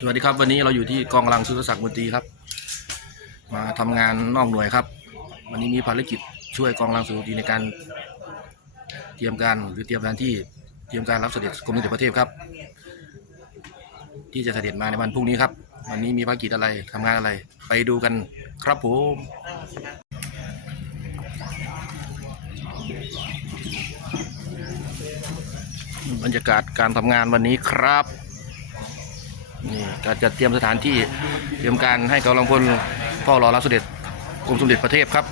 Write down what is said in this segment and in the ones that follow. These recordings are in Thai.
สวัสดีครับวันนี้เราอยู่ที่กองกำลังสุรศักดิ์มนตรีครับ มาทำงานนอกหน่วยครับ วันนี้มีภารกิจช่วยกองกำลังสุรศักดิ์ในการ เตรียมการหรือเตรียมสถานที่เตรียมการรับเสด็จกรมสมเด็จพระเทพครับ ที่จะเสด็จมาในวันพรุ่งนี้ครับ วันนี้มีภารกิจอะไรทำงานอะไร ไปดูกันครับผมบรรยากาศการทำงานวันนี้ครับ นี่การจัดเตรียมสถานที่เตรียมการให้กำลังพลเฝ้ารอรับเสด็จกรมสมเด็จพระเทพครับ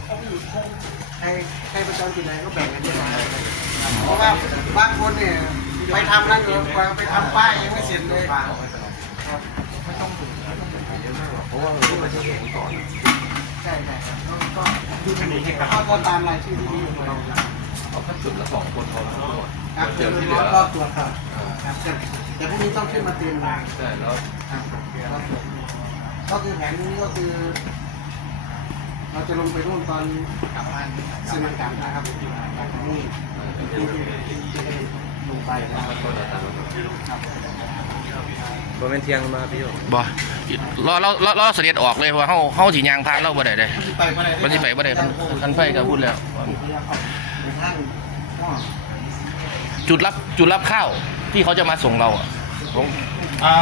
ใครใครประจำจุดไหนก็แบ่งกันไปเพราะว่าบางคนเนี่ยไปทำนั่นอยู่ไปทำป้ายยังไม่เสร็จเลยครับไม่ารู้มากหรอกเพราะว่าที่มาเช็คก่อนใช่ใช่ก็ก็ตามรายชื่อที่มีอยู่เราเอาแค่จุดละสองคนพอทั้งหมดครับเดี๋ยวที่เหลือก็ตัวครับครับ แต่แต่พรุ่งนี้ต้องขึ้นมาเต็มเลยใช่แล้วครับก็คือแผนนี้ก็คือ เราจะลงไปร่วมตอนกลับบ้านสมัยกลับนะครับนี่ที่ที่ได้ลงไปนะครับครับโมเมนเที่ยงมาพี่โยบ่รอเราเราเราเสด็จออกเลยเพราะว่าเฮาเฮาสิยางพานเราบ่ได้เลยไปบ่ได้มันสิไปบ่ได้มันคันไฟก็พูดแล้วในห้างก็จุดรับจุดรับข้าว ที่เขาจะมาส่งเราอะของอ่า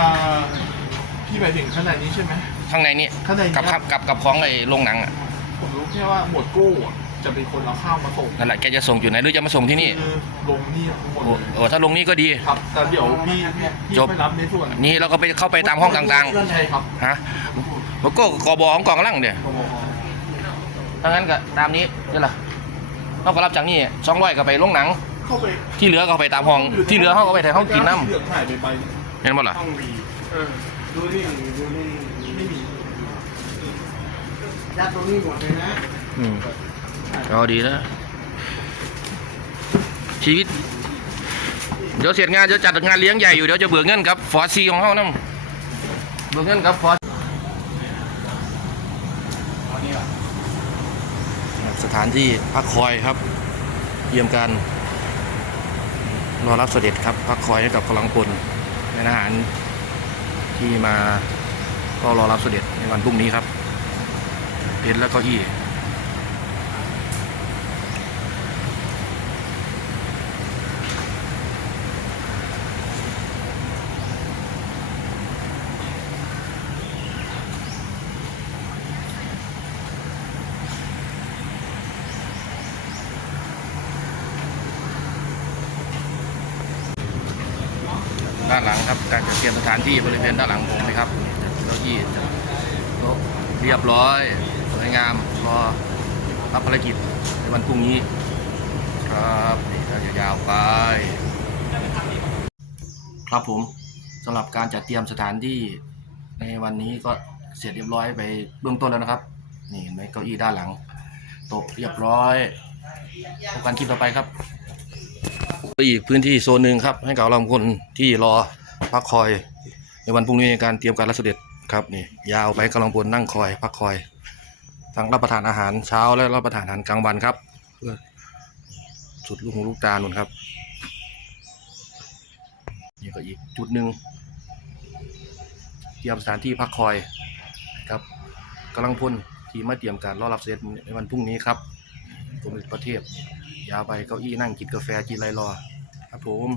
พี่หมายถึงข้างในนี้ใช่ไหม ข้างในนี้ข้างในนี้ กับกับกับกับของไอ้โรงหนังอะผมรู้แค่ว่าหมวดกู้อะจะเป็นคนเอาข้าวมาส่งนั่นแหละแกจะส่งจุดไหนหรือจะมาส่งที่นี่คือลงนี่ทั้งหมดโอ้เลยโอ้ถ้าลงนี่ก็ดี ครับ แต่เดี๋ยวพี่พี่พี่จบ ไปรับในส่วนนี่เราก็ไปเข้าไปตามห้องต่างใช่ครับๆฮะมันก็กบของกองกำลังเดียถ้างั้นก็ตามนี้นี่ล่ะเราก็รับจากนี่สองร้อยก็ไปโรงหนัง เข้าไปที่เหลือก็ไปตามห้อง ที่เหลือเขาก็ไปแต่ห้องกินน้เหลืองหายไปไปำเห็นบ่ล่ะห้องวีเออดูนี่ดูนี่ไม่มียัดตรงนี้หมดเลยนะอืมก็ดีนะชีวิต เดี๋ยวเสร็จงานจะจัดงานเลี้ยงใหญ่อยู่เดี๋ยวจะเบิกเงินกับฟอซีของเขานั่เบิกเงินกับฟอสถานที่พักคอยครับ เยี่ยมกา รอรับเสด็จครับพักคอยให้กับกำลังพลในทหารที่มาก็รอรับเสด็จในวันพรุ่งนี้ครับ เพชรและเก้าอี้ ด้านหลังครับ การจัดเตรียมสถานที่บริเวณด้านหลังผมนะครับเก้าอี้โต๊ะเรียบร้อยสวยงามรอรับภารกิจในวันพรุ่งนี้ ครับนี่จะยาวไป ครับผมสำหรับการจัดเตรียมสถานที่ในวันนี้ก็เสร็จเรียบร้อยไปเบื้องต้นแล้วนะครับ นี่เห็นไหมเก้าอี้ด้านหลังโต๊ะเรียบร้อยพบกันคลิปต่อไปครับ อีกพื้นที่โซนหนึ่งครับ ให้กับเราคนที่รอพักคอย ในวันพรุ่งนี้ในการเตรียมการรับเสด็จครับนี่ยาวไปกำลังพลนั่งคอย พักคอยทั้งรับประทานอาหารเช้าและรับประทานอาหารกลางวันครับเพื่อสุดลูกหูลูกตาหนุนครับนี่ก็อีกจุดหนึ่งเตรียมสถานที่พักคอยครับกำลังพลที่มาเตรียมการรอรับเสด็จในวันพรุ่งนี้ครับ ผมเประเทศยาวไปเก้าอี้นั่งกินกาแฟกินอะไรรอ ครับผม